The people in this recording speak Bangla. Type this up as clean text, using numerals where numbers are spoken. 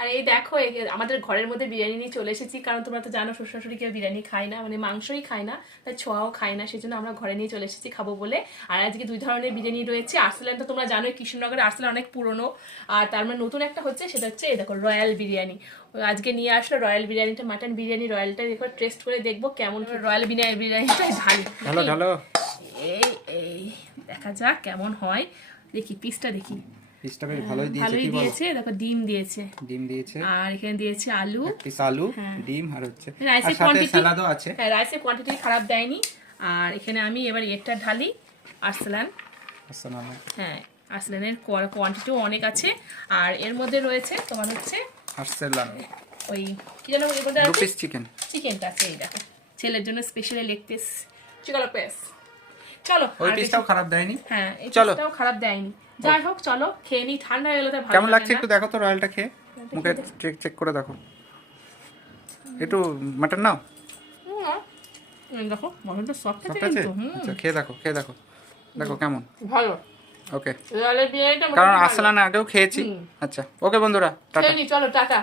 আর এই দেখো আমাদের ঘরের মধ্যে বিরিয়ানি নিয়ে চলে এসেছি, কারণ তোমরা তো জানো শ্বশুর শাশুড়ি কেউ বিরিয়ানি খায় না, মানে মাংসই খায় না, তাই ছোঁয়াও খায় না, সেই জন্য আমরা ঘরে নিয়ে চলে এসেছি খাবো বলে। আর আজকে 2 ধরনের বিরিয়ানি রয়েছে। আর্সেলান তো তোমরা জানোই, কৃষ্ণনগরের আর্সেলান অনেক পুরনো, আর তার মানে নতুন একটা হচ্ছে, সেটা হচ্ছে এই দেখো রয়্যাল বিরিয়ানি। আজকে নিয়ে আসলো রয়্যাল বিরিয়ানিটা, মাটন বিরিয়ানি রয়্যালটা একবার টেস্ট করে দেখবো কেমন। রয়্যাল বিরিয়ানিটাই ঢালি, এই এই দেখা যাক কেমন হয়। দেখি পিসটা দেখি, পিসটা বেশ ভালোই দিয়েছে। দেখো ডিম দিয়েছে, আর এখানে দিয়েছে আলু, পিস আলু, ডিম, আর হচ্ছে রাইসের সাথে স্যালাডও আছে। হ্যাঁ, রাইসের কোয়ান্টিটি খারাপ দেয়নি। আর এখানে আমি এবার একটা ঢালি আর্সেলান। হ্যাঁ, আর্সেলানের কোয়ান্টিটিও অনেক আছে। আর এর মধ্যে রয়েছে তোমার হচ্ছে আর্সেলান ওই কি যেন এর মধ্যে আছে, চিকেনটা আছে। এই দেখো ছেলের জন্য স্পেশালি লেগ পিস, চলো পিস, চলো। ওই পিসটাও খারাপ দেয়নি। হ্যাঁ, এই পিসটাও খারাপ দেয়নি। যাই হোক চলো খেয়ে নি, ঠান্ডা হয়ে গেলে তো ভালো কেমন লাগছে একটু দেখো তো, রয়্যালটা খেয়ে মুখে চেক করে দেখো। একটু মাটন নাও, দেখো মটনটা সফট আছে আছে। কিন্তু। আচ্ছা খেয়ে দেখো দেখো কেমন। ভালো। ওকে, রয়্যালের বিরিয়ানিটা কারণ আর্সেলান আগেও খেয়েছি। আচ্ছা ওকে বন্ধুরা, টাটা। চলো টাটা।